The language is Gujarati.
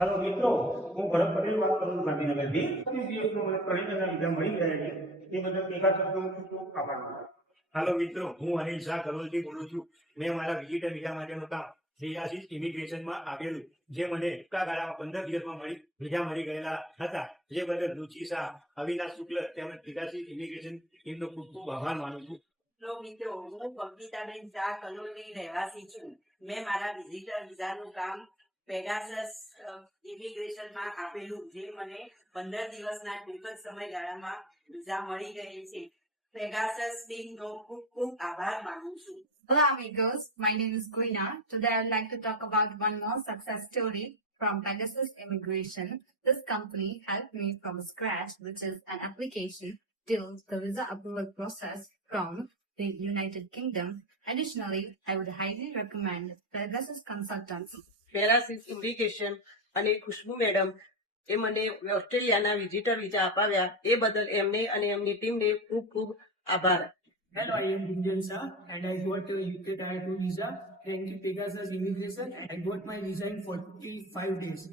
હેલો મિત્રો, હું ભરત પટેલ વાત કરું છું ગાંધીનગરથી. 25 દિવસનો મને પ્રણીતના વિઝા મળી ગયા છે, એ બદલ એકા શબ્દ હું ખૂબ આભાર માનું છું. હાલો મિત્રો, હું અનિલ શાહ કરોલથી બોલું છું. મેં મારા વિઝિટર વિઝા માટેનું કામ શ્રેયાશીષ ઇમિગ્રેશનમાં આપેલું, જે મને ટૂંકા ગાળામાં 15 દિવસમાં વિઝા મળી ગયેલા હતા. જે બદલ રુચિ શાહ, અવિનાશ શુક્લ તેમજ શ્રેયાશીષ ઇમિગ્રેશન ટીમનો ખૂબ ખૂબ આભાર માનું છું. હેલો મિત્રો, હું પંકિતાબેન શાહ કલોલની રહેવાસી છું. મેં મારા વિઝિટર વિઝાનું કામ પેગાસસ ઇમિગ્રેશનમાં આપેલું, જે મને 15 દિવસના ટૂંક જ સમયગાળામાં વિઝા મળી ગઈ છે. પેગાસસ ટીમનો ખૂબ ખૂબ આભાર માનું છું. Hello amigos, my name is Guina. Today I would like to talk about one more success story from Pegasus Immigration. This company helped me from scratch, which is an application till the visa approval process from the United Kingdom. Additionally, I would highly recommend Pegasus Consultancy. પેરાસિસ ઇમિગ્રેશન અને ખુશ્બુ મેડમ એ મને ઓસ્ટ્રેલિયાના વિઝિટર વિઝા અપાવ્યા, એ બદલ એમને અને એમની ટીમને ખૂબ ખૂબ આભાર. Hello, I am Gunjan Shah and I got a UK Tier 2 visa. Thank you Pegasus Immigration and I got my visa in 45 days.